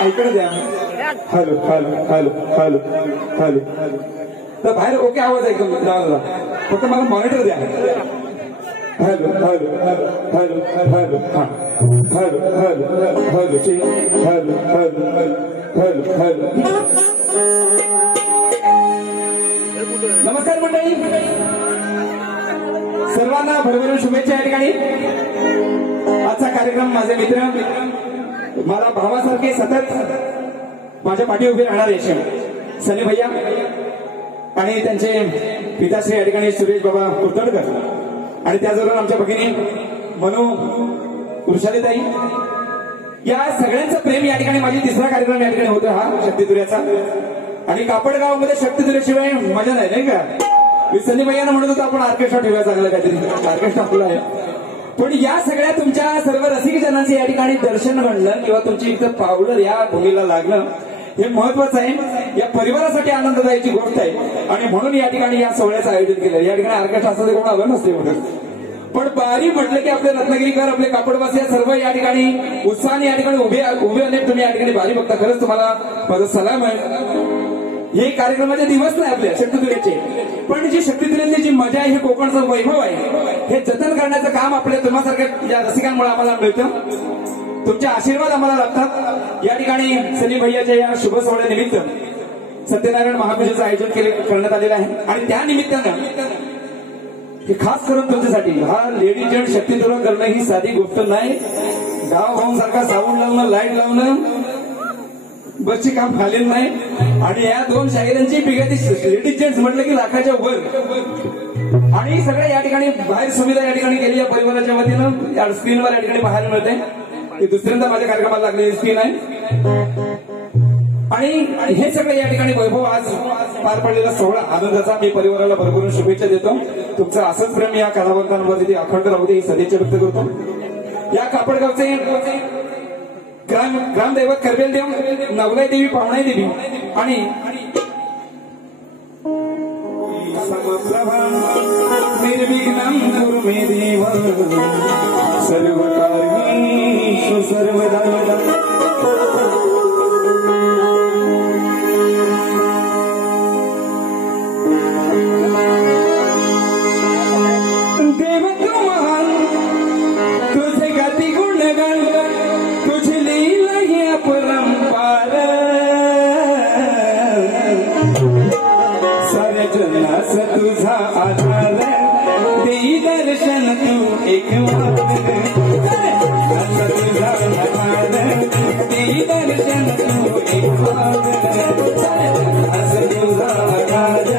ऐकणं द्या. Hello hello hello hello hello. तर बाहेर ओके आवाज एकदम दादा, फक्त मला मॉनिटर द्या. हॅलो हॅलो हॅलो हॅलो हा hello hello hello hello hello hello hello. नमस्कार मंडळी, सर्वांना भरभरून शुभेच्छा या ठिकाणी. आजचा कार्यक्रम माझे मित्र, मला भावासारखे सतत माझ्या पाठी उभे राहणारे सनी भैया आणि त्यांचे पिताश्री या ठिकाणी सुरेश बाबा कुर्तडकर, आणि त्याचबरोबर आमच्या भगिनी मनू वृषालीताई, या सगळ्यांचं प्रेम या ठिकाणी. माझी तिसरा कार्यक्रम या ठिकाणी होता हा शक्तितुऱ्याचा, आणि कापडगावमध्ये शक्तितुऱ्याशिवाय मजा नाही का. मी सनी भैयांना म्हणत होतो आपण ऑर्केस्ट्रा ठेवूया, चांगलं काहीतरी ऑर्केस्ट्रा आपलं आहे. पण या सगळ्या तुमच्या सर्व रसिक जनांचे या ठिकाणी दर्शन घडलं किंवा तुमची इथं पावलं या भूमीला लागलं, हे महत्वाचं आहे. या परिवारासाठी आनंददायीची गोष्ट आहे, आणि म्हणून या ठिकाणी या सोहळ्याचं आयोजन केलं. या ठिकाणी ऑर्केस्ट्रा असं कोण आलं नसते म्हणून, पण बारी म्हटलं की आपले रत्नागिरीकर, आपले कापडवासी सर्व या ठिकाणी उत्साहाने या ठिकाणी उभे अनेक तुम्ही या ठिकाणी बारी बघता. खरंच तुम्हाला माझा सलाम आहे. हे कार्यक्रमाचे दिवस नाही आपल्या शक्तितुऱ्याचे, पण जी शक्तितुऱ्याची जी मजा आहे, हे कोकणचं वैभव आहे, हे जतन करण्याचं काम आपल्या तुम्हासारख्या ज्या रसिकांमुळे आम्हाला मिळतं. तुमचे आशीर्वाद आम्हाला लागतात. या ठिकाणी सनी भैयाच्या या शुभ सोहळ्यानिमित्त सत्यनारायण महापूजेचं आयोजन करण्यात आलेलं आहे, आणि त्या निमित्तानं हे खास करून तुमच्यासाठी हा लेडीज जेंट शक्तितुरा करणं ही साधी गोष्ट नाही. गाव भाऊंसारखा साऊंड लावणं, लाईट लावणं, बसचे काम झालेलं नाही. आणि या दोन शाहिरांची बिगाती लेडीज जेंट्स म्हटलं की लाखाच्या वर, आणि सगळ्या या ठिकाणी बाहेर सुविधा या ठिकाणी केली या परिवाराच्या वतीनं. या स्क्रीनवर या ठिकाणी पाहायला मिळते. ही दुसऱ्यांदा माझ्या कार्यक्रमाला लागलेली स्क्रीन आहे, आणि हे सगळं या ठिकाणी वैभव आज पार पडलेला सोहळा आनंदाचा. मी परिवाराला भरभरून शुभेच्छा देतो. तुमचं असंच प्रेम या कलावंतांवरती अखंड राहू दे ही सदिच्छा व्यक्त करतो. या कापडगावचे ग्रामदैवत करबेल देव, नवलाई देवी, पावणाई देवी आणि निर्विघ्नं कुरु मे देव सर्वकार्येषु सर्वदा. देव तू महान, तुझे गाती गुणगान, तुझी लीला ही अपरंपार. साऱ्या जनास तुझा आधार, देई दर्शन तू एक वार. तुझा आधार, देई दर्शन तू एक वार. तुझा आधार,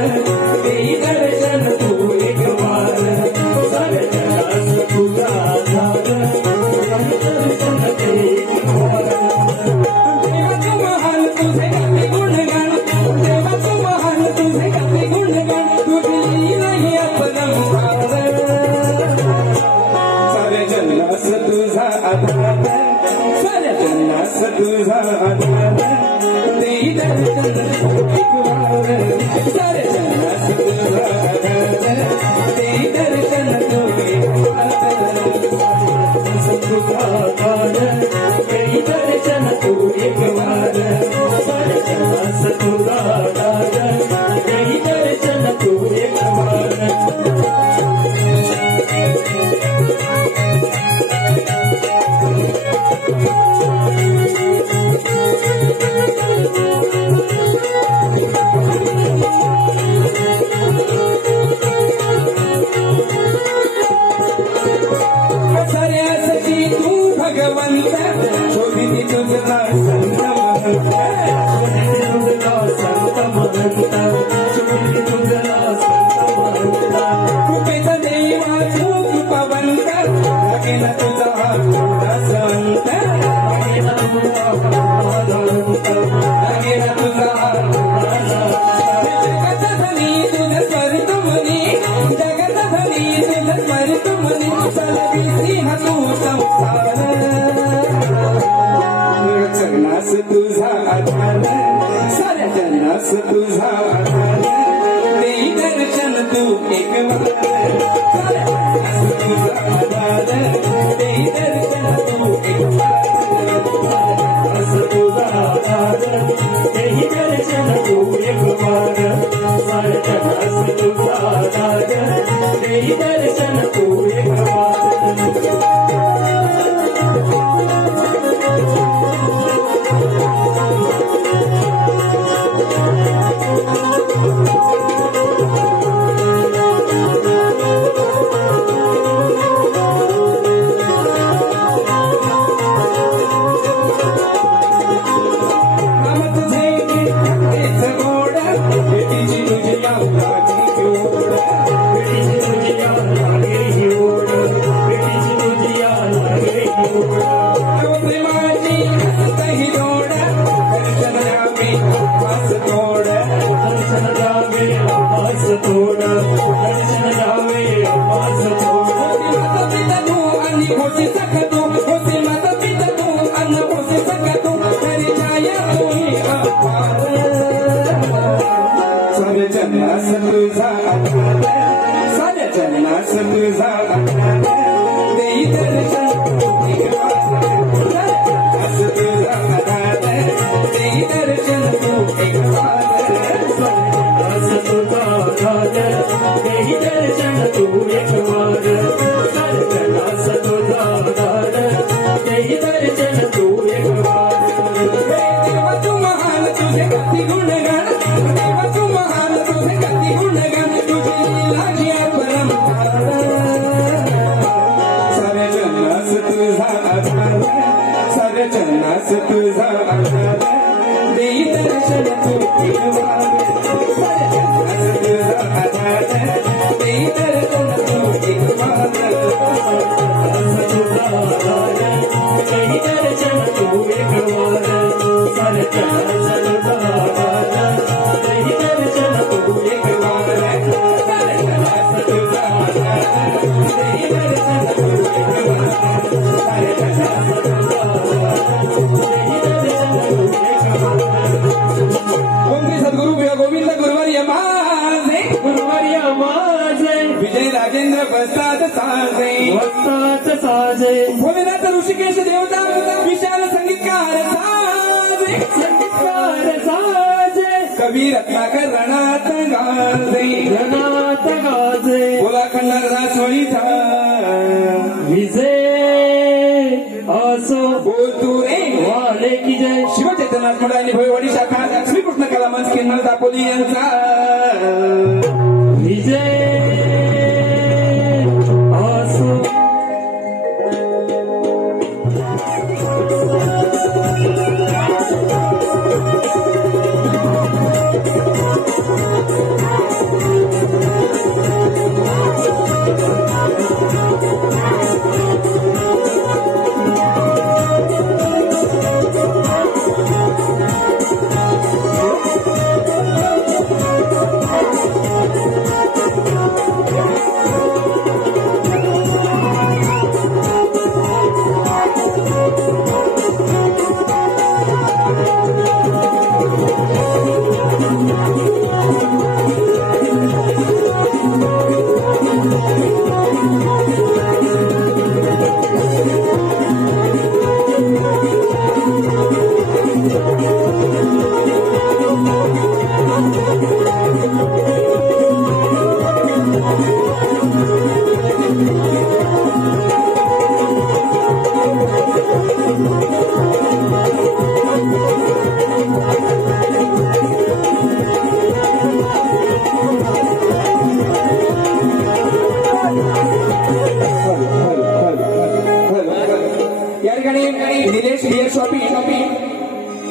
देई दर्शन तू एक वार. तुझा आधार, तुझा आधार, देई दर्शन एक वार. सारे जनास तुझा आधार, देई दर्शन तू एक वार. तुझा आधार, देई दर्शन तू एक वार. सारे जनास तुझा आधार, देई दर्शन तू एक वार. भगवंत शोभिती तुझला संत महंत, शोभिती तुझला संत महंत. कृपेच देवा तू कृपावंत, लागेल तुझा संत, लागेल तुझा जगत धनी तुझ स्मरित मुनी, जगत धनी तुझ स्मरित मुनी. चलती तू संसार, जगनास तुझा आधार, साऱ्या जनास तुझा आधार. देई दर्शन तू एक वार. साऱ्या जनास तुझा आधार, देई दर्शन तू एक वार. भोलेनाथ ऋषिकेश देवता विशाल संगीतकार साजे कवी रत्नाकर रणात गाजे बोला खंडार रासवळीचा विजय असो बोलतो रे वाले की जय शिवचैतन्य मंडळाने भोयवाडी शाखा श्रीकृष्ण कला मंच केंद्र दापोली यांचा विजय असो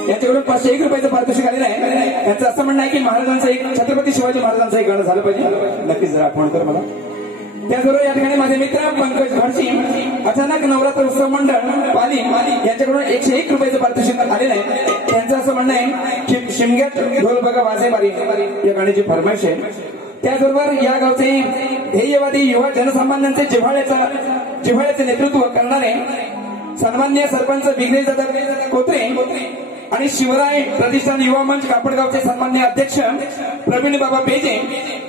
याच्याकडून 501 रुपयाचं पारितोषिक आलेलं आहे. त्यांचं असं म्हणणं आहे की महाराजांचं एक छत्रपती शिवाजी महाराजांचं एक गाणं झालं पाहिजे. नक्कीच जरा आठवण कर मला. त्याचबरोबर या ठिकाणी माझे मित्र पंकज भाडशी अचानक नवरात्र उत्सव मंडळ पाली यांच्याकडून 101 रुपयाचं पारितोषिक आलेलं आहे. त्यांचं असं म्हणणं आहे की शिमग्यात ढोल बघा वाजे बारी या गाण्याची फरमाईश आहे. त्याचबरोबर या गावचे ध्येयवादी युवा जनसामान्यांचे जिव्हाळ्याचे नेतृत्व करणारे सन्मान्य सरपंच बिगरे दादा कोत्रे आणि शिवराय प्रतिष्ठान युवा मंच कापडगावचे सन्मान्य अध्यक्ष प्रवीण बाबा पेजे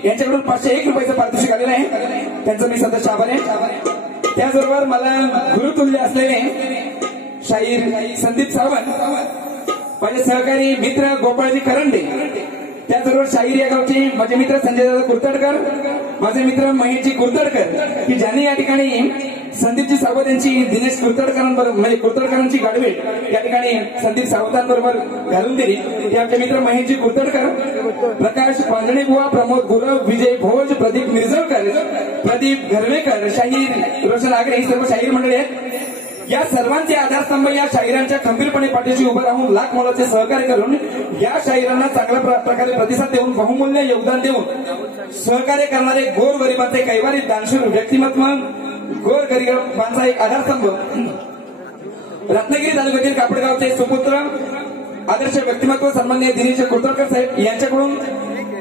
यांच्याकडून 501 रुपयाचं पारितोषिक आलेलं आहे. त्यांचं मी सदस्य आभार आहे. त्याचबरोबर मला गुरुतुल्य असलेले शाहीर संदीप सावंत, माझे सहकारी मित्र गोपाळजी करंडे, त्याचबरोबर शाहीर या गावचे माझे मित्र संजय दादा कुर्तडकर, माझे मित्र महेशजी कुर्तडकर की ज्यांनी या ठिकाणी संदीपजी सावंत यांची दिनेश कुर्तडकरांबरोबर म्हणजे कुर्तडकरांची गाडवे या ठिकाणी संदीप सावंतांबरोबर घालून दिली ते आमचे मित्र महेशजी कुर्तडकर, प्रकाश पांजणे बुवा, प्रमोद गुरव, विजय भोज, प्रदीप मिरजळकर, प्रदीप घरवेकर, शाहीर रोशन आगरे ही सर्व शाहीर मंडळी आहेत. या सर्वांचे आधारस्तंभ या शाहिरांच्या खंबीरपणे पाठीशी उभं राहून लाख मोलाचे सहकार्य करून या शाहिरांना चांगल्या प्रकारे प्रतिसाद देऊन बहुमूल्य योगदान देऊन सहकार्य करणारे गोरगरिबांचे कैवारी दानशूर व्यक्तिमत्व, गोरगरिबांचा एक आधारस्तंभ, रत्नागिरी तालुक्यातील कापडगावचे सुपुत्र आदर्श व्यक्तिमत्व सन्माननीय दिनेश कुर्तडकर साहेब यांच्याकडून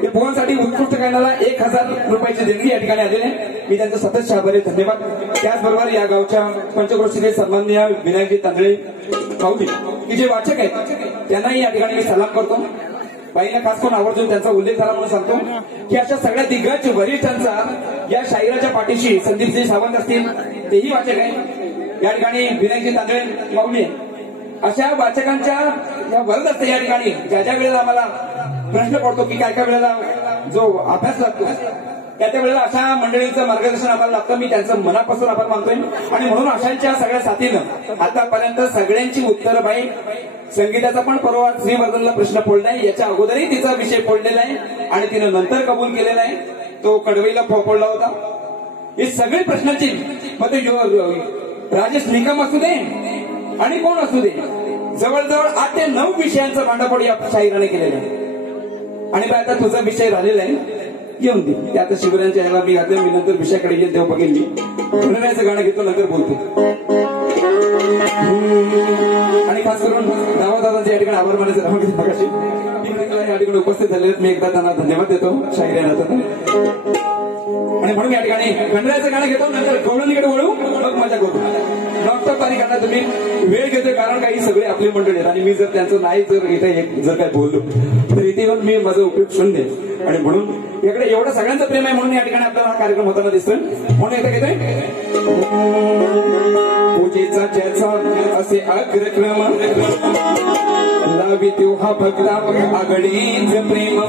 बुवांसाठी उत्कृष्ट गाण्याला 1000 रुपयाची देणगी या ठिकाणी आलेली आहे. मी त्यांचं सतत आभारी, धन्यवाद. त्याचबरोबर या गावच्या पंचक्रोशीचे सन्माननीय विनायकजी तांदळे माऊली की जे वाचक आहेत त्यांनाही या ठिकाणी मी सलाम करतो. बाईला खास करून आवर्जून त्यांचा उल्लेख झाला म्हणून सांगतो की अशा सगळ्या दिग्गज वरिष्ठांचा या शाहिराच्या पाठीशी संदीपजी सावंत असतील तेही वाचक आहे या ठिकाणी, विनायकजी तांदळे माऊली अशा वाचकांच्या या वरद असते या ठिकाणी. ज्या ज्या वेळेला आम्हाला प्रश्न पडतो की काय काय वेळेला जो अभ्यास लागतो त्या वेळेला अशा मंडळींचं मार्गदर्शन आम्हाला लागतं. मी त्यांचं मनापासून आभार मानतोय आणि म्हणून अशांच्या सगळ्या साथीनं आतापर्यंत सगळ्यांची उत्तरं बाई संगीताचा पण परवा श्रीवर्धनला प्रश्न पडलाय, याच्या अगोदरही तिचा विषय पडलेला आहे आणि तिनं नंतर कबूल केलेला आहे, तो कडवईला पडला होता. ही सगळी प्रश्नांची मग राजेश निकम असू दे आणि कोण असू दे, जवळजवळ 8 ते 9 विषयांचं भांडाफोड या शाहिराने केलेलं आहे. आणि आता तुझा विषय राहिलेला आहे येऊन दे, ते आता शिवरायांच्या ह्याला मी घातलं, मी नंतर विषयाकडे येईल तेव्हा बघेन. मी म्हणण्याचं गाणं घेतो नंतर बोलतो. आणि खास करून दादांचे या ठिकाणी आभार मानायचे या ठिकाणी उपस्थित झाले, मी एकदा त्यांना धन्यवाद देतो शाहिरांना. आणि म्हणून या ठिकाणी गणरायाचं गाणं घेतो, नंतर गवळणीकडे वळू, मग मजा करू. डॉक्टर तारीखांना तुम्ही वेळ घेतोय कारण काही सगळे आपले मंडळी आहेत आणि मी जर त्यांचं नाही जर इथे जर काय बोललो तर इथे येऊन मी माझा उपयोग शून्य. आणि म्हणून याकडे एवढं सगळ्यांचं प्रेम आहे म्हणून या ठिकाणी आपल्याला हा कार्यक्रम होताना दिसतोय. म्हणून एकदा घेतोय पूजेचा ज्याचा असे अग्रक्रम लावी तेव्हा भक्ता आघडीच प्रेम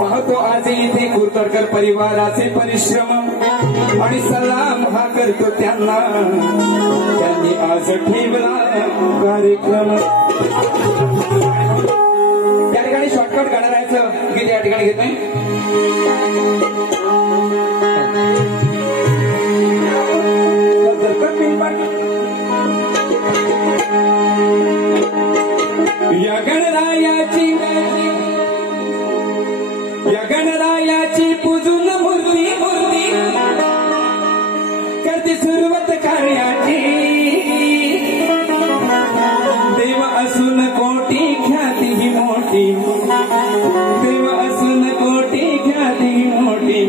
पाहतो आज इथे कुर्तडकर परिवाराचे परिश्रम आणि सलाम हा करतो त्यांना, त्यांनी आज ठेवला कार्यक्रम. त्या ठिकाणी शॉर्टकट गाण्याचं गीत या ठिकाणी घेत नाही. या गणरायाची पूजून मूर्ती करते सुरुवात कार्याची, देव असून कोटी ख्याती ही मोठी, देव असून कोटी ख्याती ही मोठी,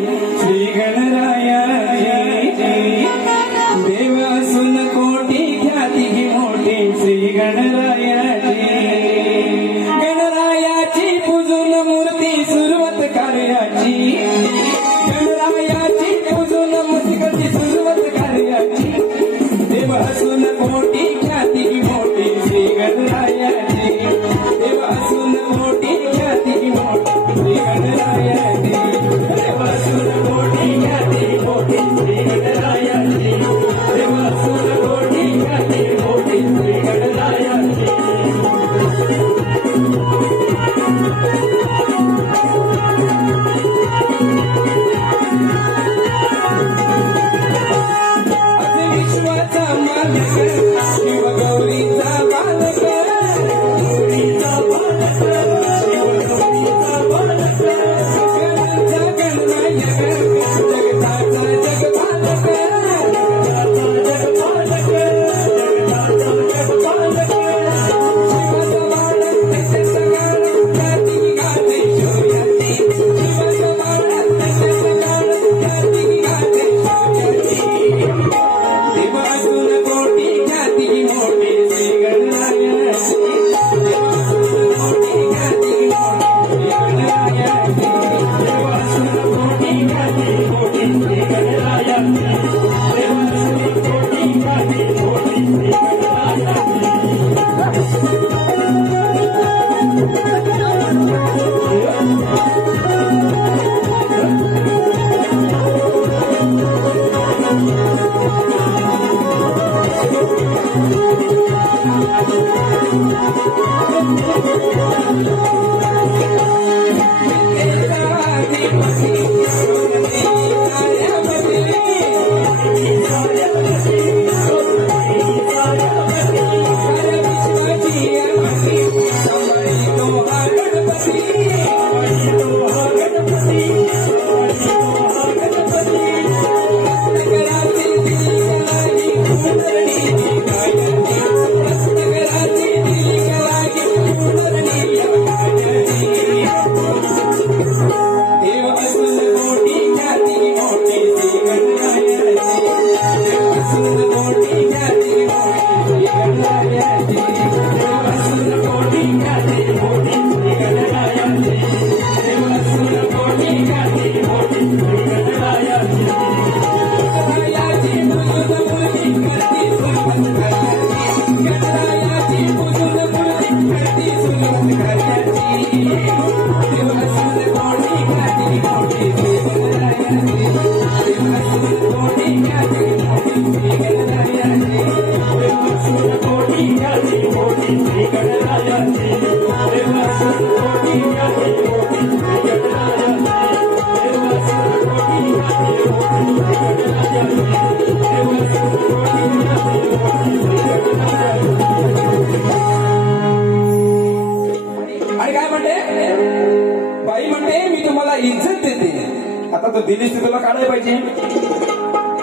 दिलीस तुला काढायला पाहिजे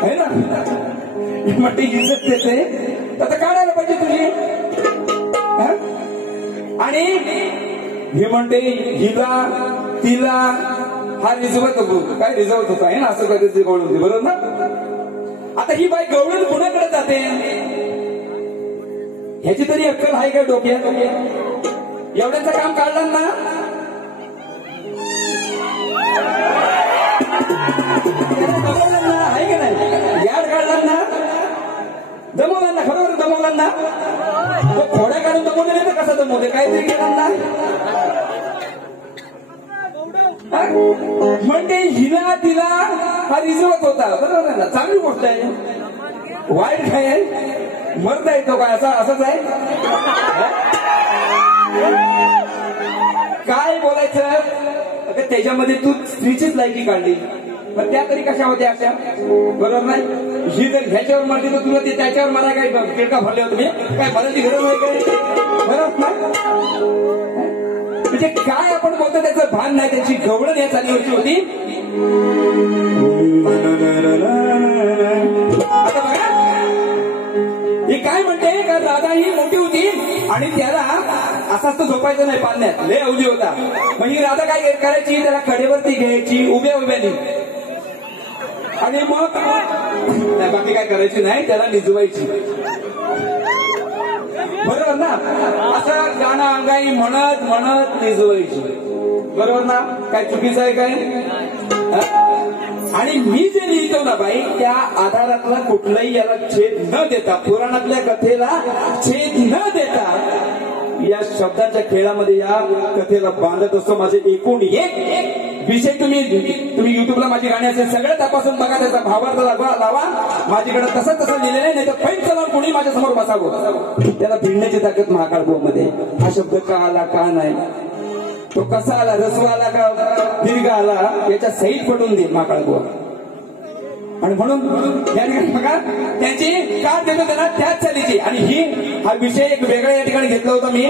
है ना म्हणते इज्जत देते तर काढायला पाहिजे तुझी आणि हे म्हणते हिला तिला हा रिझवत होतो काय रिझवत होता आहे ना असं कधी गवळून होते बरोबर ना आता ही बाई गवळून कुणाकडे जाते ह्याची तरी अक्कल आहे का डोक्यात एवढ्याचं काम काढलं ना आहे का नाही याड काढला ना दमवला ना खरोखर दमवला ना थोड्या काढून दमवले नाही तर कसं दमवते काहीतरी केला ना म्हणजे हिला तिला हा रिझवत होता बरोबर आहे ना चांगली गोष्ट आहे वाईट काय आहे मरता येतो काय असंच आहे काय बोलायचं त्याच्यामध्ये तू स्त्रीचीच लायकी काढली पण त्या तरी कशा होत्या अशा बरोबर नाही ही जर ह्याच्यावर मारली तर तुला ते त्याच्यावर मला काय किडका भरले होते मी काय मराठी गरज नाही काय बरोबर ना म्हणजे काय आपण बोलतो त्याचं भान नाही त्याची गवळण या चालीवरची होती आता बघा ही काय म्हणते का राधा ही मोठी होती आणि त्याला असाच तो झोपायचं नाही पाण्यात लय अवधी होता मग ही राधा काय करायची त्याला कडेवरती घ्यायची उभ्या उभ्यानी आणि मग बाकी काय करायची नाही त्याला निजवायची बरोबर ना असं गाणं अंगाई म्हणत म्हणत निजवायची बरोबर ना काय चुकीचं आहे काय आणि मी जे लिहितो ना बाई त्या आधारातला कुठलाही याला छेद न देता पुराणातल्या कथेला छेद न देता या शब्दांच्या खेळामध्ये या कथेला बांधत असतो माझे एकूण एक विषय तुम्ही युट्यूबला माझी गाणी असेल सगळं तपासून बघा त्याचा भावार्थ लावा माझ्याकडे तसं लिहिलेलं नाही तर पैन चलावून कोणी माझ्या समोर बसावं त्याला भिडण्याची ताकद महाकाळभूमध्ये हा शब्द का आला का नाही तो कसा आला रस्व आला का दीर्घ आला याच्या सहित पडून देईल महाकाळभू आणि म्हणून बघा त्याची का देतो त्यांना त्याच चालीची आणि हा विषय एक वेगळा या ठिकाणी घेतला होता मी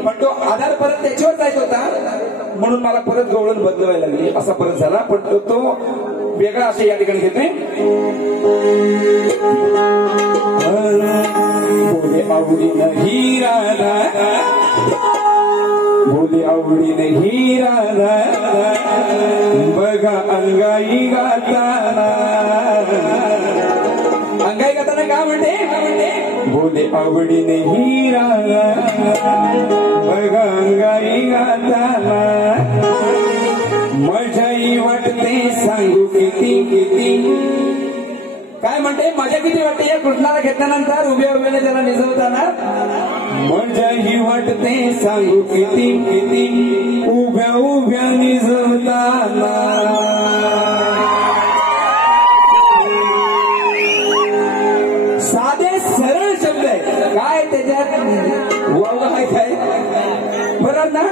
पण तो आधार परत त्याच्यावर जायचा होता म्हणून मला परत गवळण बदलवायला लागली असा परत झाला पण तो वेगळा असे या ठिकाणी घेतोय बोले आवडीनं ही राधा बोले आवडीनं ही राधा बघा अंगाई गाताना अंगाई गाताना काय म्हणते बोले आवडीने ही राधा बघा अंगाई गाताना मजाही वाटते सांगू किती किती काय म्हणते मजा किती वाटते या कृष्णाला घेतल्यानंतर उभ्या उभ्याने त्याला निजवताना मजाही वाटते सांगू किती किती उभ्या उभ्या निजवताना साधे सरळ शब्द आहे काय त्याच्यात वावगा माहित आहे बरोबर ना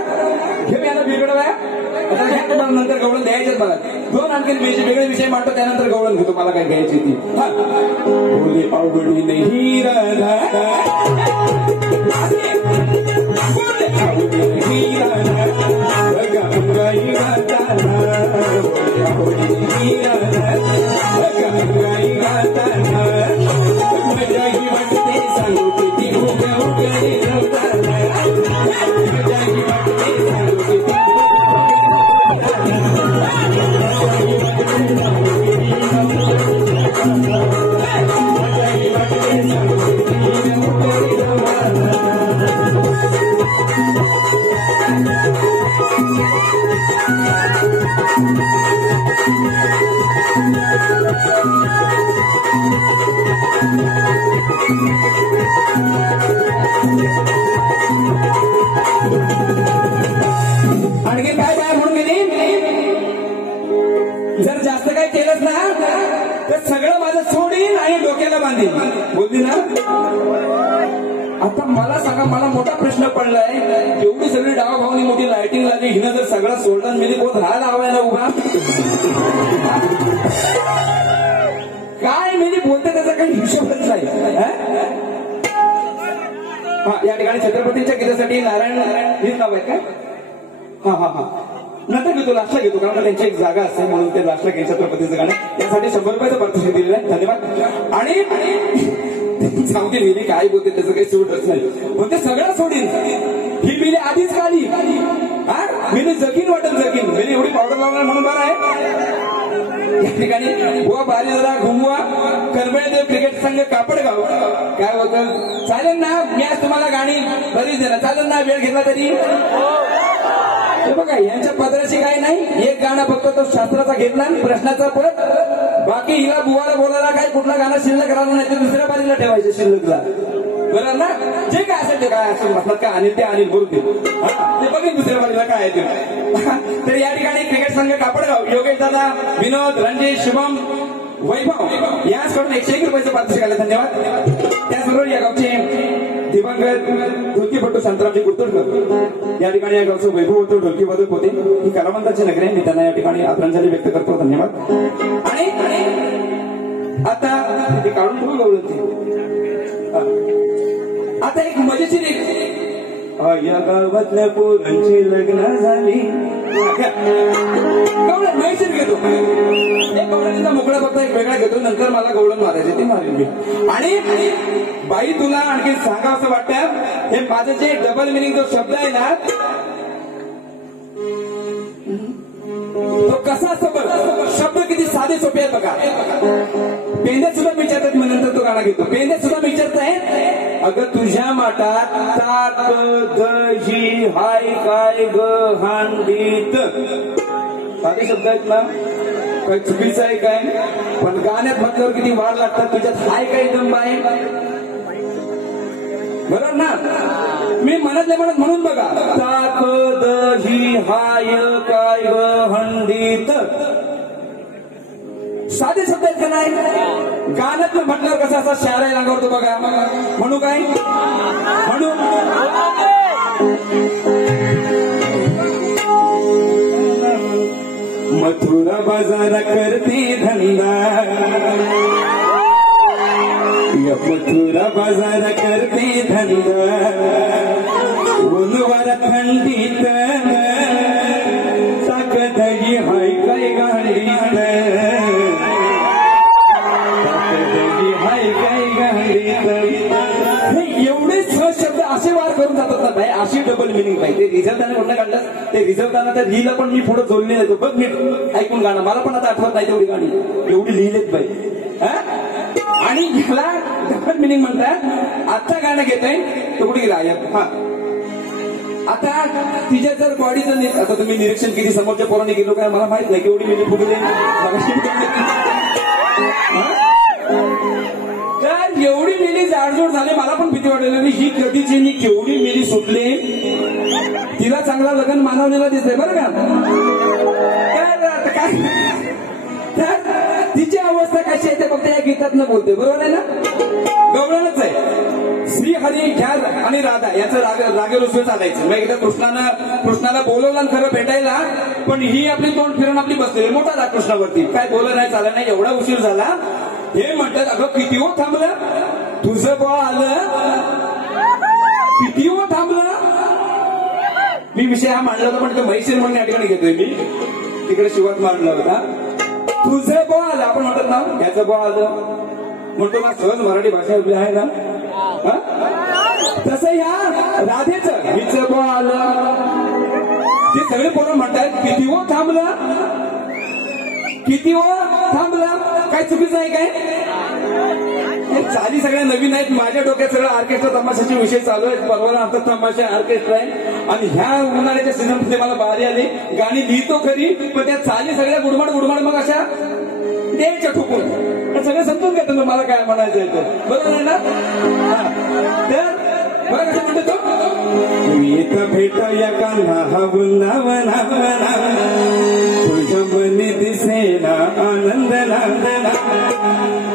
घे मी आता बिघडवाय आता घ्या तुम्हाला नंतर गवळण द्यायचेच मला दोन आणखी वेगळे विषय मांडतो त्यानंतर गवळण घेतो मला काय घ्यायची ती बोले आवडी नाही राधा बोले आवडी नाही राधा गंगाई गाताना बोले आवडी नाही राधा गंगाई गाताना मजाही वाटते सांगू किती उभ्या उभ्या रवताना मजाही वाटते सांगू किती आणखी काय काय म्हणून गेली जर जास्त काय केलंच ना तर सगळं माझं सोडीन आणि डोक्याला बांधीन बोलली ना आता मला सांगा मला मोठा प्रश्न पडलाय एवढी सगळी डावा भावनी मोठी लाइटिंग लागली हिनं जर सगळा सोडला मी कोण राहायला हवाय ना उभा काय मी बोलते त्याचा काही हिशोबच नाही हा या ठिकाणी छत्रपतींच्या गीतासाठी नारायण हेच नाव आहे का हा हा हा नंतर घेतो लास्टला घेतो कारण त्यांची एक जागा असते म्हणून ते लास्टला घे छत्रपतीचं गाणं यासाठी 100 रुपयाचं पारितोषिक दिलेलं आहे धन्यवाद आणि सांगते मी काय बोलते त्याचं काही सोडच नाही पण ते सगळं सोडीन ही मिली आधीच काढली हा मी जगीन वाटत जगीन मी एवढी पावडर लावणार म्हणून बरं आहे या ठिकाणी बुवा बारी जरा घुमवा करमेळदेव क्रिकेट संघ कापडगाव काय होतं चालेल ना मी आज तुम्हाला गाणी बरीच देणार चालेल ना वेळ घेतला तरी बघा यांच्या पदराची काय नाही एक गाणं फक्त तो शास्त्राचा घेतला प्रश्नाचा परत बाकी हिला बुवाला बोलायला काय कुठला गाणं शिल्लक राहणार नाही ते दुसऱ्या बारीला ठेवायचे शिल्लकला बरोबर ना जे काय असेल ते काय असेल म्हटलं काय आणील ते आणील बरोबर ते बघेन दुसऱ्या बारीला काय आहे ते तर या ठिकाणी क्रिकेट संघ कापडगाव योगेश दादा विनोद रणजित शुभम वैभव याचकडून 101 रुपयाचं पारितोषिक आलं धन्यवाद त्याचबरोबर या गावचे दिवंगत ढोलकीपट्टू शांतारामजी गुर्तुडकर या ठिकाणी या गावचं वैभव होतं ढोलकी वादक होते ही कलावंताची नगरी आहे मी त्यांना या ठिकाणी आदरांजली व्यक्त करतो धन्यवाद आणि आता ते काढून ठेवून गवळते आता एक मजेशीर एक या गावातल्या पोरांची लग्न झाली गवळण मजेशीर घेतो एक गवळणीचा मोकळा फक्त एक वेगळा घेतो नंतर मला गवळण मारायचे ते मारेल मी आणि बाई तुला आणखी सांगा असं वाटतं हे माझं जे डबल मिनिंग जो शब्द आहे ना तो कसा शब्द किती साधे सोपे आहेत बघा पेंद्या सुद्धा विचारतात मग नंतर तो गाणं घेतो पेंद्या सुद्धा विचारताय अगं तुझ्या माटात ताक दही हाय काय ग हांडीत साधे शब्द आहेत ना काही चुकीचं आहे काय पण गाण्यात म्हटल्यावर किती वाढ लागतात तुझ्यात हाय काय दंब आहे बरोबर ना मी म्हणतले म्हणत म्हणून बघा ताक दही हाय काय ग हंडीत साधे शब्द आहेत का नाही गाण्यात म्हटल्यावर कसं असा शाराय लागवतो बघा म्हणू काय म्हणू मथुरा बाजार करते धंदा मथुरा बाजार करते धंदा उन्हावर थंडीत ताकदही हाय काय गाडीत ताकदही हाय काय गाडीत एवढे सहज शब्द असे वार करून जातात ना भाई अशी डबल मिनिंग पाहिजे ते रिझल्टाने कुठलं काढलं ते रिझल्टानं तर लिहिलं पण मी पुढे जोडले नाही बघ नीट ऐकून गाणं मला पण आता आठवत नाही तेवढी गाणी एवढी लिहिलेत बाई आणि ह्याला डबल मिनिंग म्हणतात आता गाणं घेतोय तो कुठे गेला हा आता तिच्या जर बॉडीचं आता तुम्ही निरीक्षण किती समोरच्या पोरांनी गेलो काय मला माहित नाही केवढी मिली फुगले तर एवढी मिली जाडजोड झाले मला पण भीती वाटलेली ही कधीची मी केवढी मिली सुटले तिला चांगला लग्न मानवलेला दिसतंय बरं का काय तिची अवस्था कशी आहे ते फक्त या गीतात न बोलते बरोबर आहे ना गवळणच आहे श्री खाली घ्या आणि राधा याचं रागे रुसवे चालायचं. मग एकदा कृष्णाला बोलवलं आणि खरं भेटायला, पण ही आपली तोंड फिरून आपली बसलेली मोठा राग कृष्णावरती. काय बोललं नाही चाललं नाही, एवढा उशीर झाला. हे म्हणतात अगं किती हो थांबलं तुझं बा आलं, किती हो थांबलं. मी विषय हा मांडला होता पण म्हैसेर म्हणून या ठिकाणी घेतोय मी, तिकडे शिवात मांडला होता. तुझं बो आलं आपण म्हणतात ना, याचं बो आलं म्हणतो ना, सहज मराठी भाषा आहे ना. तसं ह्या राधेचं हिचं बो आलं. ते सगळे पोरं म्हणतात किती हो थांबलं, किती हो थांबलं. काय चुकीचं आहे काय? चाली सगळ्या नवीन आहेत. माझ्या डोक्यात सगळं ऑर्केस्ट्रा तमाशाचे विषय चालू आहेत. परवाला आमचा तमाशा ऑर्केस्ट्रा आहे आणि ह्या उन्हाळ्याच्या सीझन मध्ये मला बारी आली. गाणी लिहितो खरी पण त्या चाली सगळ्या गुडमाड मग अशा द्यायच्या ठोकून. सगळं समजून घेतो मला काय म्हणायचं आहे ते, बरोबर आहे ना. तर बघा कसं म्हणतो तो, इथं भेटूया कान्हा हा वृंदावना, तुझ्या मनी दिसेना आनंद नांदना,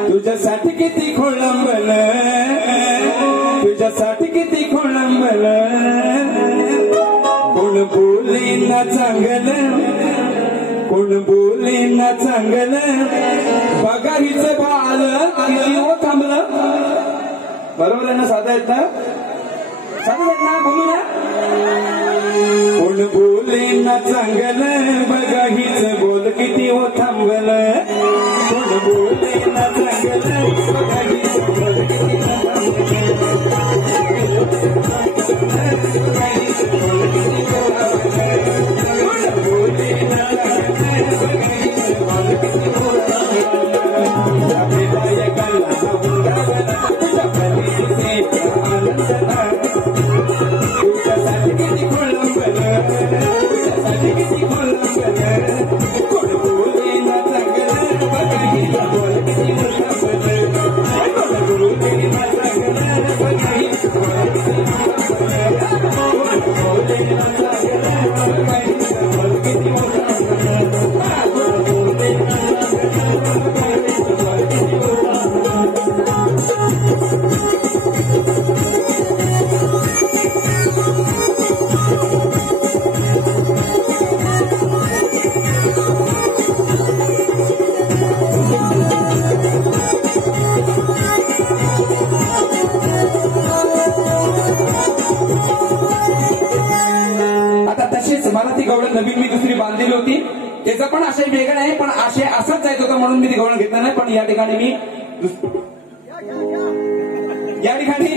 तुझ्यासाठी किती खोळंबल, तुझ्यासाठी किती खोळंबल. कोण बोले ना चांगलं, कोण बोले ना चांगलं, बघा हिचं बाल किती हो थांबलं. बरोबर आहे ना, साधा आहेत ना, साधा आहेत ना, बोलू ना. कोण बोले ना चांगलं, बघा हिचं बोल किती हो थांबलं. कोण बोले ना चांगलं, बघा हिचं बोल किती हो मला ती गवळण नवीन मी दुसरी बांधलेली होती. त्याचा पण आशय वेगळा आहे, पण आशय असाच जायचा होता म्हणून मी ती गवळण घेतला नाही. पण या ठिकाणी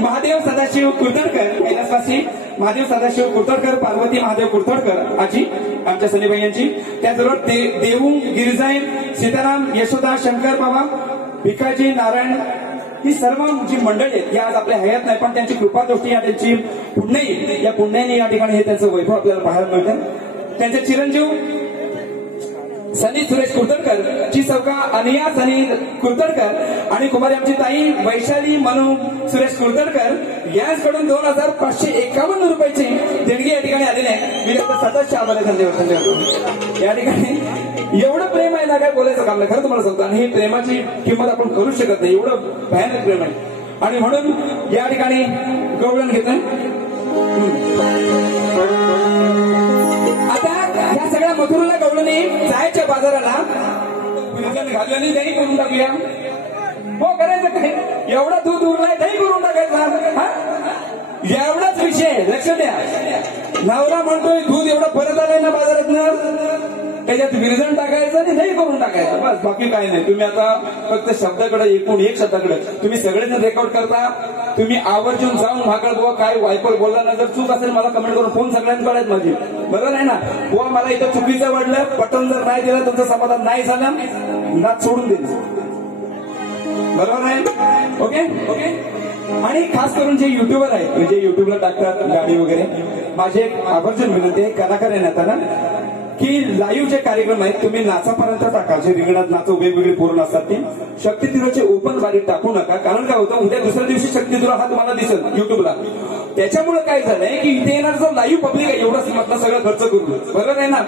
महादेव सदाशिव कुर्तडकर, कैलासवासी महादेव सदाशिव कुर्तडकर, पार्वती महादेव कुर्तडकर आजी आमच्या सनीबाई यांची, त्याचबरोबर देवू गिरिजाई, सीताराम, यशोदा, शंकर बाबा, भिकाजी, नारायण, ही सर्व जी मंडळी आहेत ही आज आपल्या हयात नाही, पण त्यांची कृपादृष्टी या त्यांची पुण्यही, या पुण्याने या ठिकाणी हे त्यांचं वैभव आपल्याला पाहायला मिळतं. त्यांचे चिरंजीव सनी सुरेश कुर्तडकर, ची चौका अनिया सनी कुर्तडकर आणि कुमारी आमची ताई वैशाली मनू सुरेश कुर्तडकर यांच्याकडून 2551 रुपयाची देणगी या ठिकाणी आलेली आहे. मी त्यांचा सततच्या आभार धन्यवाद. या ठिकाणी एवढं प्रेम आहे ना, काय बोलायचं काम नाही, खरं तुम्हाला सांगतो. आणि ही प्रेमाची किंमत आपण करू शकत नाही, एवढं भयानक प्रेम आहे. आणि म्हणून या ठिकाणी गवळण घेतोय. आता ह्या सगळ्या मथुरेला गवळणी जायच्या बाजाराला घालून दही करून टाकूया. हो करायचं काय, एवढा दूध उरलाय दही करून टाकायचा, एवढाच विषय. लक्ष द्या, नवरा म्हणतोय दूध एवढं परत आलंय ना बाजारात, त्याच्यात विरजण टाकायचं आणि दही करून टाकायचं, बस बाकी काय नाही. तुम्ही आता फक्त शब्दाकडे, एकूण एक शब्दाकडे तुम्ही सगळेजण रेकॉर्ड करता. तुम्ही आवर्जून जाऊन भाकड बुवा काय वायपर बोलला ना, जर चूक असेल मला कमेंट करून फोन सगळ्यांकडे आहेत माझी, बरोबर आहे ना. बुवा मला इथं चुकीचं वाटलं, पटन जर नाही दिलं, तुमचं समाधान नाही झालं, नाच सोडून देईल, बरोबर आहे. Okay okay. आणि खास करून जे युट्यूबर आहेत, म्हणजे युट्यूबला टाकतात गाडी वगैरे, माझे एक आवर्जून विनंती आहे, कलाकार आहे ना की लाईव्ह जे कार्यक्रम आहेत तुम्ही नाचापर्यंत टाका. जे रिंगणात नाचो वेगवेगळी पूर्ण असतात ती शक्तिधुराचे ओपन बारीक टाकू नका. कारण काय होतं, उद्या दुसऱ्या दिवशी शक्तिधुरा हा तुम्हाला दिसेल युट्यूबला. त्याच्यामुळे काय झालंय की इथे येणार जो लाईव्ह पब्लिक आहे, एवढंच म्हटलं सगळं खर्च करून, बरोबर आहे ना,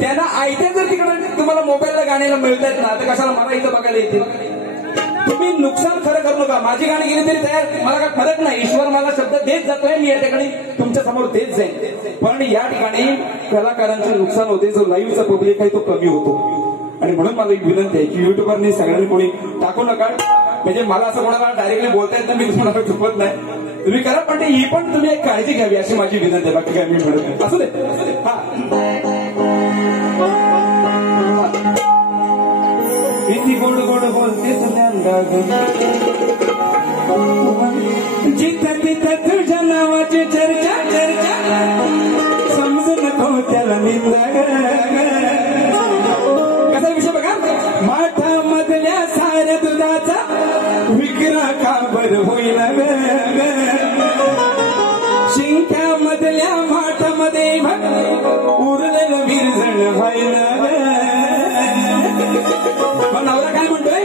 त्यांना आयत्या जर तिकडे तुम्हाला मोबाईलला गाण्याला मिळतायत ना, तर कशाला मला इथं बघायला येतील. तुम्ही नुकसान खरं करू नका. माझी गाणी गेली तरी तयार, मला काय फरक नाही. ईश्वर मला शब्द देत जातोय, मी या ठिकाणी तुमच्या समोर देत जाईल. पण या ठिकाणी कलाकारांचे नुकसान होते, जो लाईव्हचा पब्लिक आहे तो कमी होतो. आणि म्हणून मला एक विनंती आहे की युट्यूबरनी सगळ्यांनी कोणी टाकू नका. म्हणजे मला असं कोणाला डायरेक्टली बोलता येत नाही, मी तुम्हाला चुकवत नाही. तुम्ही करा, पण ही पण तुम्ही एक काळजी घ्यावी अशी माझी विनंती आहे. बाकी काय मी म्हणत नाही. असू दे. हा, किती गोड गोड बोलते जिथं तिथं तुझ्या नावाची चर्चा चर्चा, समजू नको त्याला निंदा. कसा विषय बघा, माठा मधल्या साऱ्या दुधाचा विक्रा का बर होईल ग, शिंक्या मधल्या माठामध्ये उरलेलं विरजण व्हायला ग. नवरा काय म्हणतोय,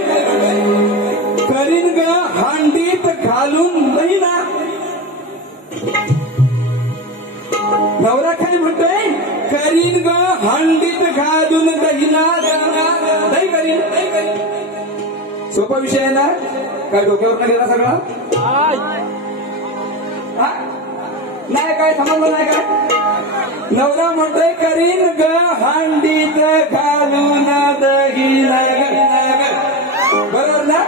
करीन ग हांडीत घालून दहीना. नवरा काय म्हणतोय, करीन ग हांडीत घालून दहीना. दही करीन. सोपा विषय आहे ना, काय डोक्यावर गेला सगळा? नाही काय समजलं नाही काय? नवरा म्हणतोय करीन ग हांडीत घालून दहीना. बरोबर ना?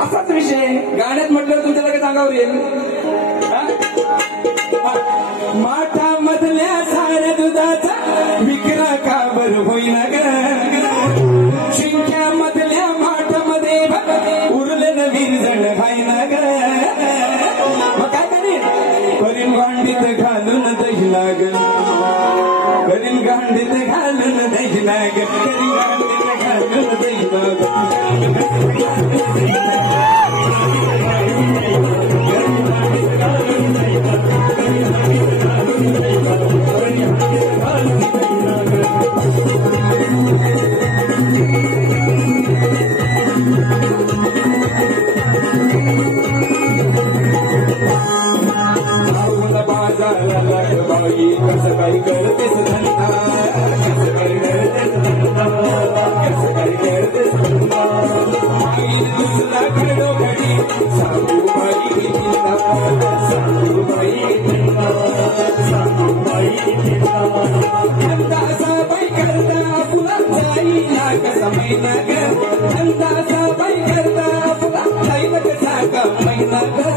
असाच विषय गाण्यात म्हटलं तुमच्या लगेच अंगावर येईल. माठा मधल्या साऱ्या दुधाचा विक्रा का बर होईना ग, शिंक्या मधल्या माठामध्ये उरलेलं विरजण व्हायना ग. मग काय करीन, करीन गांडीत घालून दही लाग, करीन गांडीत घालून दही लाग, करीन गांडीत घालून दही लाग. कसं काही करतेस धंदा, कसं काही करतेस धंदा, कसं काही करतेस धंदा. दुसरा घडो घडी सासूबाई दिला, सासूबाई दिला, सासूबाई दिला. धंदाचा बाई करता पुला जाईना कसा महिना ग, धंदाचा बाई करता पुला जाईना कसा का महिना ग.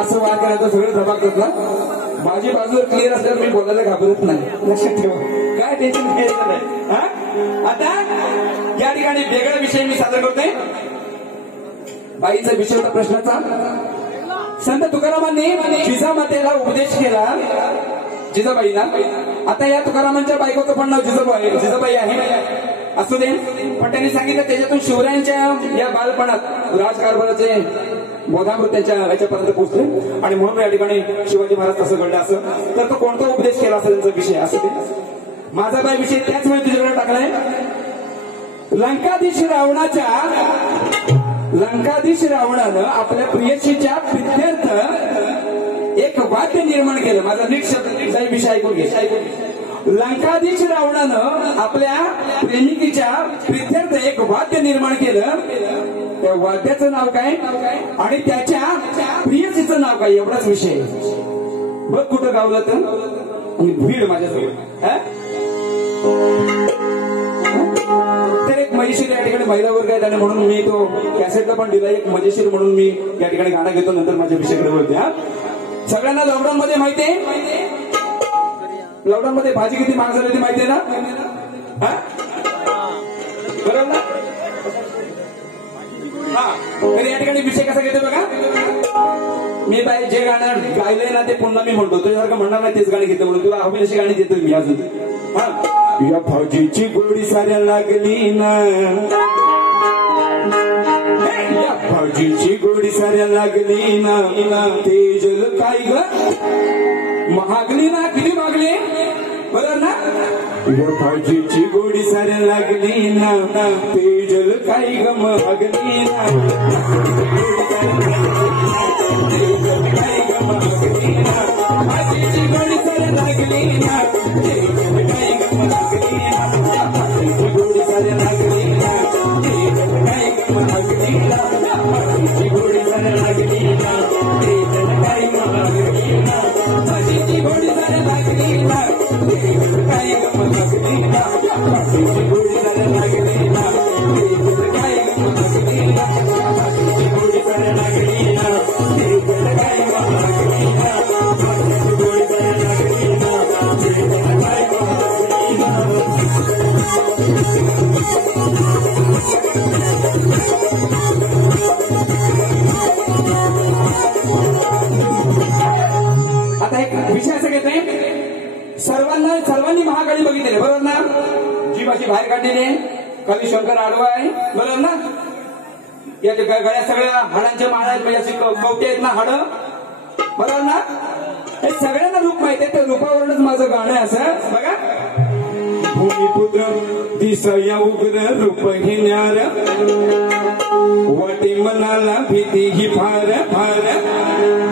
असं वाद करायचं सगळं जबाबदार ना. माझी बाजू क्लिअर असल्यावर मी बोलायला घाबरत नाही, लक्षात ठेवा. काय टेन्शन घ्यायचं नाही. आता या ठिकाणी वेगळा विषय मी सादर करतोय. बाईचा विषय होता प्रश्नाचा. संत तुकारामांनी जिजामातेला उपदेश केला, जिजाबाईला. आता या तुकारामांच्या बायकोचं पण नाव जिजाबाई आहे, असू दे. पण त्यांनी सांगितलं त्याच्यातून शिवरायांच्या या बालपणात राजकारभाराचे बोधामृत त्याच्या याच्यापर्यंत पोहोचले आणि म्हणून या ठिकाणी शिवाजी महाराज कसं घडलं असं. तर तो कोणता उपदेश केला असेल त्यांचा विषय असू दे. माझा बाय विषय त्याचमुळे तुझ्याकडे टाकलाय. लंकाधीश रावणाच्या लंकाधीश रावणानं आपल्या प्रियशीच्या प्रित्यर्थ एक वाद्य निर्माण केलं. माझा नीट शब्द विषय ऐकून घे. लंकाधीश रावणानं आपल्या प्रेमिकीच्या प्रित्यर्थ एक वाद्य निर्माण केलं. त्या वाद्याचं नाव काय आणि त्याच्या प्रियसीचं नाव काय एवढाच विषय. बघ कुठं गावलं तर भीड माझ्याजवळ. तर एक मजेशीर या ठिकाणी महिला वर्ग आहेत आणि म्हणून मी तो कॅसेटला पण दिला. एक मजेशीर म्हणून मी या ठिकाणी गाणं घेतो. नंतर माझ्या विषयाकडे बोलते. सगळ्यांना लॉकडाऊन मध्ये माहितीये, लॉकडाऊन मध्ये भाजी किती महाग झाली ती माहितीये ना? बरोबर ना? तर या ठिकाणी विषय कसा घेतो बघा. मी बाई जे गाणं गायलंय ना ते पुन्हा मी म्हणतो. तुझ्यासारखं म्हणणार नाही तेच गाणी घेतो म्हणून. तुला हवी अशी गाणी देतो मी अजून. या भाजीची गोडी साऱ्या लागली ना, या भाजीची गोडी साऱ्या लागली ना, तेजल काय ग महागली ना, किती मागली बरोबर ना. या भाजीची गोडी साऱ्या लागली ना, तेजल काय ग महागली ना, तेजल काय ग महागली ना, भाजीची गोडी साऱ्या लागली ना, तेजल काय ग महागली ना, भाजीची गोडी साऱ्या लागली ना, तेजल काय ग महागली ना, भाजीची गोडी साऱ्या लागली ना, तेजल काय ग महागली ना, भाजीची गोडी साऱ्या लागली ना, तेजल काय ग महागली ना, भाजीची गोडी साऱ्या लागली ना, तेजल काय ग महागली ना, भाजीची गोडी साऱ्या लागली ना, तेजल काय ग महागली ना, भाजीची गोडी साऱ्या लागली ना, तेजल काय ग महागली ना. आता एक विषय असं घेतोय. सर्वांनी महाकाळी बघितले बरोबर ना. जीवाची बाहेर काढलेली आहे. खाली शंकर आडवा आहे बरोबर ना. या गळ्या सगळ्या हाडांच्या माळा आहेत. म्हणजे अशी कवटे आहेत ना हाडं बरोबर ना. हे सगळ्यांना रूप माहिती आहे. त्या रूपावरूनच माझं गाणं आहे असं बघा. भूमिपुत्र दिसया उग्र रूप घेणार, वाटे मनाला भीती ही फार फार.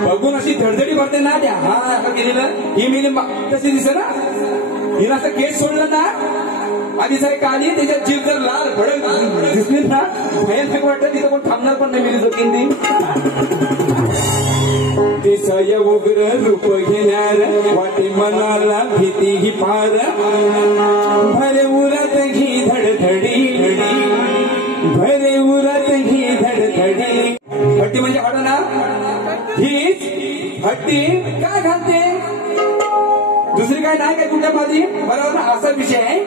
बघून अशी धडधडी भरते ना त्या. हा गेलेलं ही मिली तशी दिसे ना. हिनं असं केस सोडलं ना आधी सारे काली त्याच्यात जीव जर लाल भडक दिसली ना भयानक वाटतं. तिथं कोण थांबणार पण नाही मिली जोकीन ती. दिसया उग्र रूप घेणार, वाटे मनाला भीती ही फार. भरे उरात ही धडधडी, भरे उरात ही धडधडी. हट्टी म्हणजे हाड ना. हीच हट्टी काय घालते दुसरी काय नाही काय कुठल्या माझी बरोबर ना. असा विषय आहे.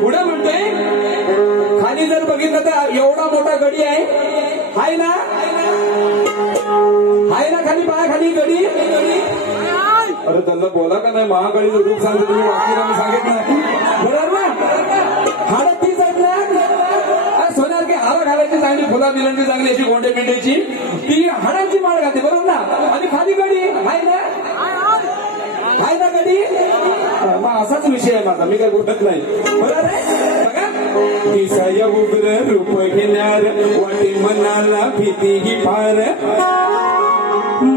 पुढे म्हणतोय खाली जर बघितलं तर एवढा मोठा गडी आहे. हाय ना, हाय ना खाली पायाखाली गडी. अरे त्यांना बोला का नाही. महाकाळीचं रूप सांगतो तुम्ही वाक्य सांगत नाही बरोबर ना. हाडं तीच आहेत ना. सोन्यार की हारा घालायची चांगली, फुला बिलांची चांगली अशी गोंडे पिंडेची ती हाडांची माळ घालते बरोबर ना. आणि खाली गडी हाय ना, हाय ना गडी. मग असाच विषय आहे माझा. मी काय बोलत नाही बरोबर आहे बघा. दिसया उग्र रूप घेणार, वाटे मनाला भीती ही फार.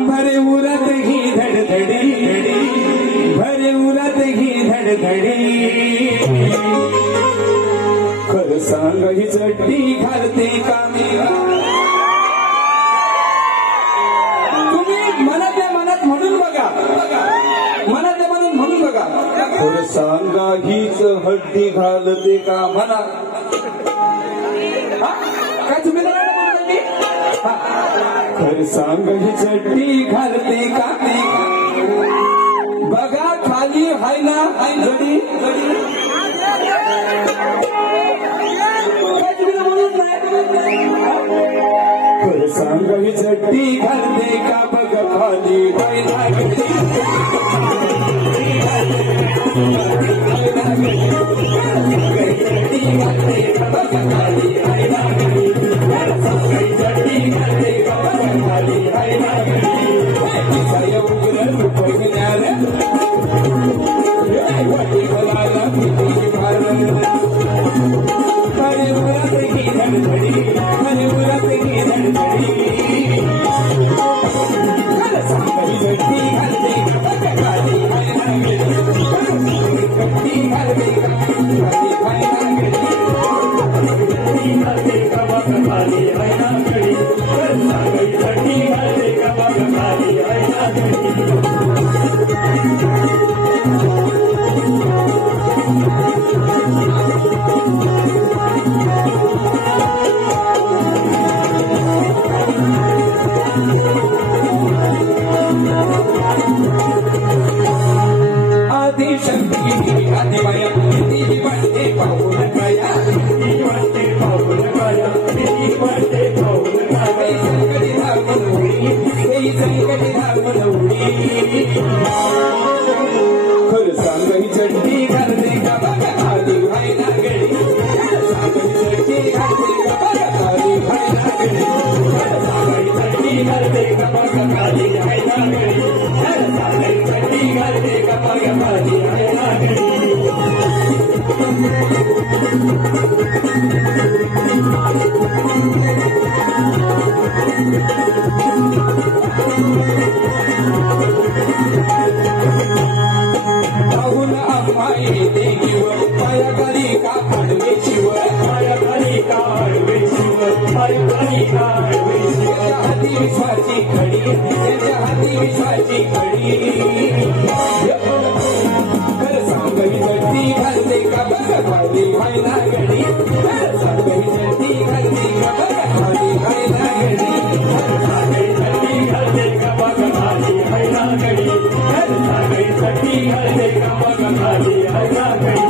भरे उरात ही धडधडी, भरे उरात ही धडधडी. खरं सांग ही चड्डी घालते का मी. तुम्ही मनातल्या मनात म्हणून बघा, मनातल्या मनात म्हणून बघा. खरं सांगा हीच हड्डी घालते का म्हणा. काय तुम्ही खरं सांग ही चड्डी घालते का. बघा खाली हाय ना गडी. खरं सांग ही चड्डी घालते का. बघा खाली हाय ना गडी. धडधडी शक्ती आधी माया किती वाटते पाऊल काया किती वाटते पाऊल काया किती वाटते पाऊल काया संकटी धावून उडी हे संकटी धावून उडी खरं सांग ही चड्डी घालते का बघा आधी व्हायला गडी सांग ही चड्डी घालते का बघा आधी व्हायला गडी सांग ही चड्डी घालते का बघा आधी व्हायला गडी सांग ही चड्डी घालते का बघा आधी व्हायला गडी पायाखाली का आडवे शिव पायाखाली का आडवे शिव पायाखाली का आडवे शिव त्याच्या हाती विश्वाची घडी त्याच्या हाती विश्वाची घडी खरं सांग ही चड्डी घालते का बघा खाली व्हायला गडी खरं सांग ही चड्डी घालते का बघा खाली व्हायला गडी सांग ही चड्डी घालते का बघा खाली व्हायला गडी सांग ही चड्डी घालते का बघा खाली व्हायला गडी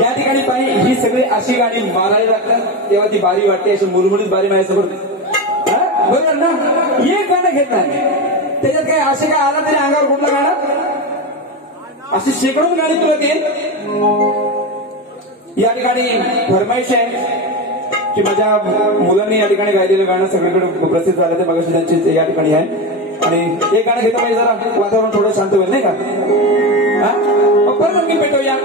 या ठिकाणी पाहिजे ही सगळी अशी गाणी मारायला लागतात तेव्हा ती बारी वाटते अशी मुरमुरीत बारी माझ्यासमोर बरोबर ना एक गाणं घेत नाही त्याच्यात काय असे काय आला तरी अंगावर कुठलं गाणं अशी शेकडो गाणी तुला देईल या ठिकाणी फरमाईश आहे की माझ्या मुलांनी या ठिकाणी गायलेलं गाणं सगळीकडे प्रसिद्ध झालं ते मगाशी त्यांचे या ठिकाणी आहे आणि एक गाणं घेता पाहिजे जरा वातावरण थोडं शांत होईल नाही का परत आणखी पेटवूया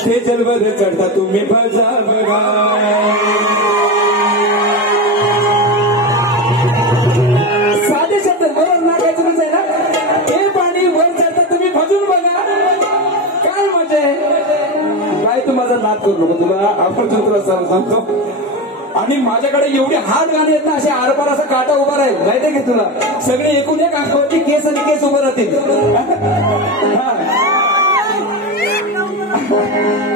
स्टेजवर चढता तुम्ही भजा बघा साधे शब्द बरोबर नाकायचं आहे ना हे पाणी वर चढता तुम्ही भजून बघा काय मजा आहे काय तू माझा नाद करू नको तुला आपण तुला सांगतो आणि माझ्याकडे एवढे हात गाणे आहेत ना असे आरपार असा काटा उभा राहील माहितीये की तुला सगळे एकूण एक अंगावरती केस आणि केस उभं राहतील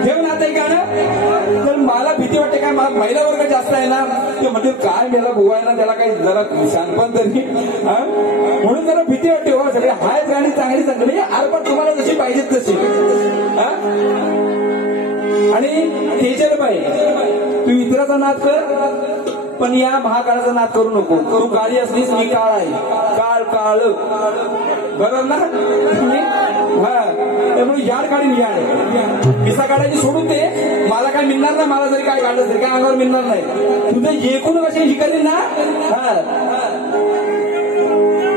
घेऊन आता एक गाणं तर मला भीती वाटते काय महिला वर्ग जास्त आहे ना ते म्हणजे काय मेला बुवा आहे ना त्याला काही जरा शानपण तरी म्हणून जरा भीती वाटते हो सगळे हाय गाणी चांगली चांगली आरपार तुम्हाला जशी पाहिजेत तशी आणि तेजल बाई तू इतराचा नाद कर पण या महाकाळाचा नाद करू नको तू काळी असलीस मी काळ आहे काळ काळ बरोबर ना हा त्यामुळे याड काढीन याड मिसा काढायची सोडून दे. मला काय मिळणार नाही. मला जरी काय काढलं तरी काय अंगावर मिळणार नाही. तुझं एकूण कशी शिकली ना. हा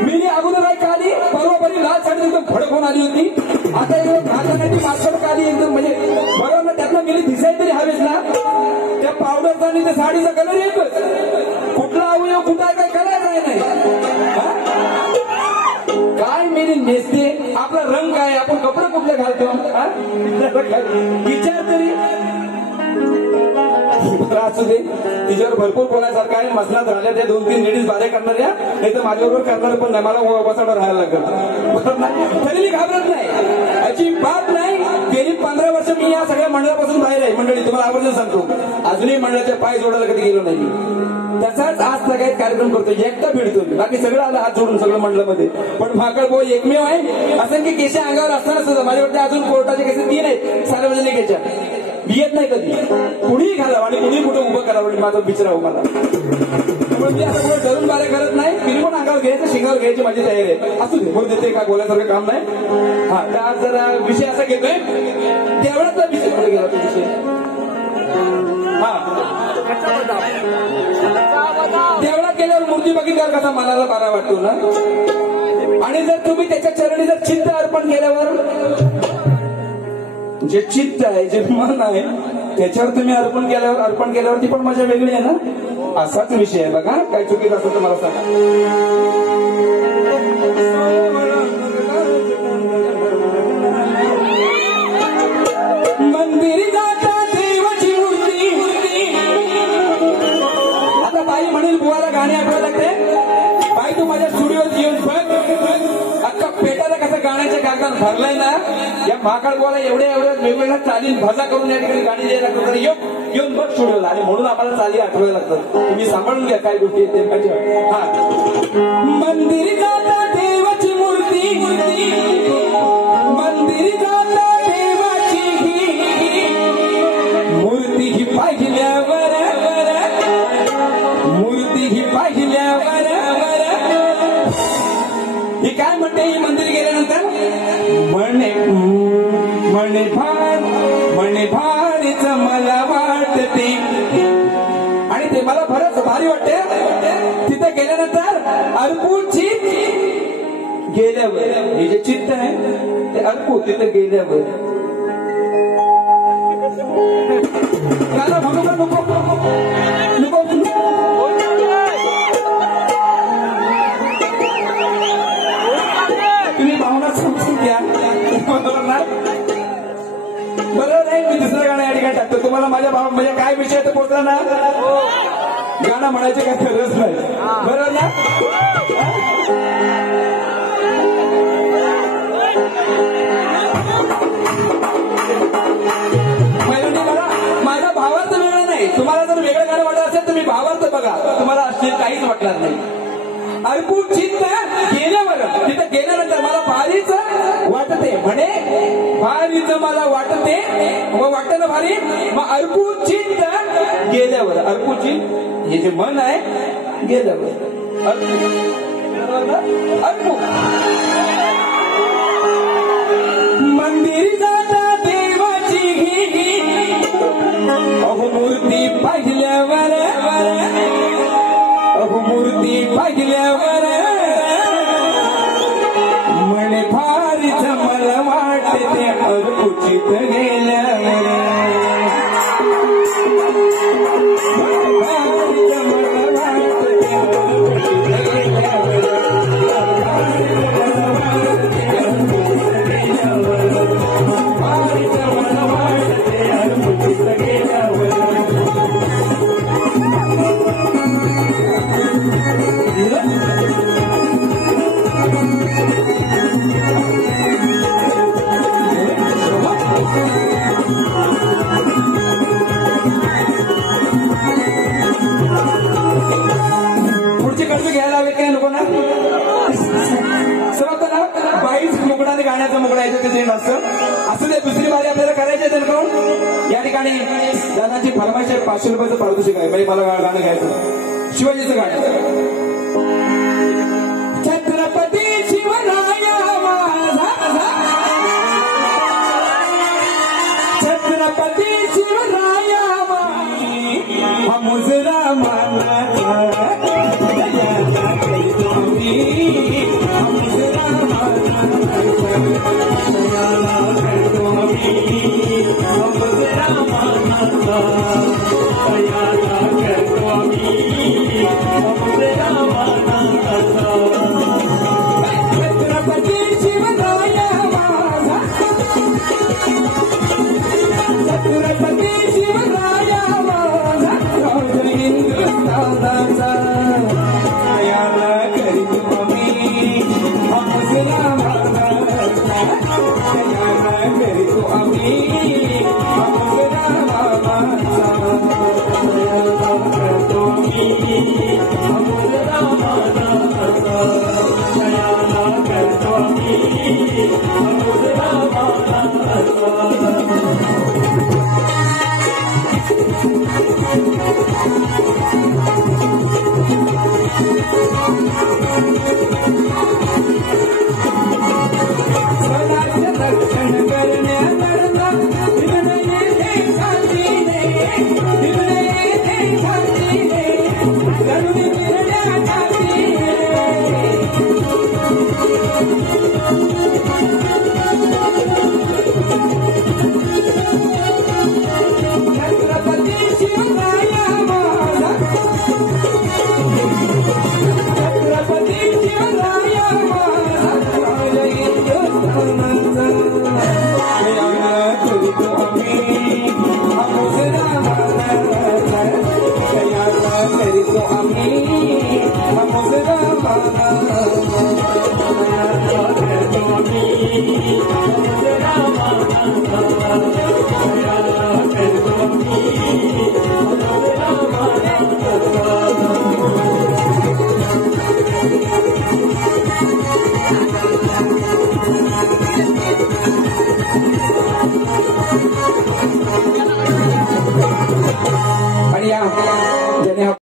मी अगोदर काय काढली परवापरी लाल साडी एकदम फडक होऊन आली होती. आता एकदम घालण्याची मास्टर काढली एकदम म्हणजे बरोबर ना. त्यातनं मिली दिसायला तरी हवेच ना. त्या पावडरचा आणि त्या साडीचा कलर एकच. कुठला अवयव कुठं काय करायचं नाही. काय मेरी नेसते आपला रंग काय आपण कपडे कुठले घालतो विचार तरी. असू दे तिच्यावर भरपूर बोलायसारखं आहे. मसनात राहिल्या त्या 2-3 लेडीज बारे करणाऱ्या नाही तर माझ्याबरोबर करणार पण नाही. मला वसाडा राहायला लागत तरी मी घाबरत नाही. अजिबात नाही. गेली 15 वर्ष मी या सगळ्या मंडळापासून बाहेर आहे. मंडळी तुम्हाला आवर्जून सांगतो अजूनही मंडळाच्या पाय जोडायला कधी गेलो नाही. तसाच आज सगळ्यात कार्यक्रम करतो. एकटा भिडतो बाकी सगळं आलं हात जोडून सगळं मंडळामध्ये. पण भाकड भाऊ एकमेव आहे असंख्य केस अंगावर असताना सुद्धा माझ्या वाटतं अजून कोर्टाचे केस 3 आहेत सार्वजनिक याच्या. येत नाही कधी. कुणीही घालावं आणि कुणी कुठे उभं करावं माझं बिचरावं मला. त्यामुळे मी आता कुठे डरून बारे करत नाही. मी पण अंगावर घ्यायचं शिंगावर घ्यायची माझी तयारी आहे. असू दे बोल देते काय बोलायसारखं काम नाही. हा तर आज जरा विषय असा घेतोय तेवढाच विषय कुठे गेला तो विषय. हा देवळात गेल्यावर मूर्ती बघितल्यावर कसा मनाला बरा वाटतो ना. आणि जर तुम्ही त्याच्या चरणी जर चित्त अर्पण केल्यावर जे चित्त आहे जे मन आहे त्याच्यावर तुम्ही अर्पण केल्यावर ती पण मजा वेगळी आहे ना. असाच विषय आहे बघा. काय चुकीचं असं तर मला सांगा. मंदिरी जाता देवाची मूर्ती. आता बाई म्हणेल बुवाला गाणे आठवायला लागते. बाई तू माझ्या स्टुडिओत येऊन बघ अख्खा पेटाला कसं गाण्याच्या कागदात भरलाय ना. या महाकाळ बुवाला एवढ्या वेगवेगळ्या चाली भजा करून या ठिकाणी गाणी द्यायला लागतात. तर येऊन बघ स्टुडिओला. आणि म्हणून आम्हाला चाली आठवायला लागतात. तुम्ही सांभाळून घ्या काय गोष्टी आहेत. हा मंदिरी जाता देवाची मूर्ती. मंदिरी जाता देवाची मूर्ती ही पाहिल्यावर ही काय म्हणते. ही मंदिर गेल्यानंतर म्हणे भारीच मला वाटते. आणि ते मला बरंच भारी वाटते. तिथे गेल्यानंतर अर्पून चित्त गेल्यावर हे जे चित्त आहे ते अर्पू तिथे गेल्यावर नको तुम्ही भावना समजून घ्या. बरोबर आहे. मी दुसरं गाणं या ठिकाणी टाकतो. तुम्हाला माझ्या भाव म्हणजे काय विषय तर पोहोचला ना. गाणं म्हणायचे काय गरज नाही. बरोबर ना. मला माझा भावार्थ वेगळा नाही. तुम्हाला जर वेगळं गाणं वाटत असेल तर मी भावार्थ बघा. तुम्हाला असतील काहीच वाटणार नाही. अर्पून चित्त गेल्यावर तिथं गेल्यानंतर मला भारीच वाटते. म्हणे भारीच मला वाटते. मग वाटतं ना भारी. मग अर्पून चित्त गेल्यावर अर्पून चित्त हे जे मन आहे गेल्यावर अर्पू. मंदिर जाता देवाची अहो मूर्ती पाहिल्यावर मूर्ती पाहिल्यावर म्हणे भारीच मला वाटते. अर्पूचित गेल्यावर भारीच मला वाटते. पुढची कर्ज घ्यायला हवे काय नको ना. समजतं ना. बाईच मुकडाने गाण्याचं मुकडायचं ते नसतं. असं ते दुसरी बारी आपल्याला करायची तर कोण या ठिकाणी दादाची फरमाईश 500 रुपयाचं पारितोषिक आहे. बाई मला गाणं घ्यायचं शिवाजीचं गाणं. छत्रपती शिवराया माझा Thank you.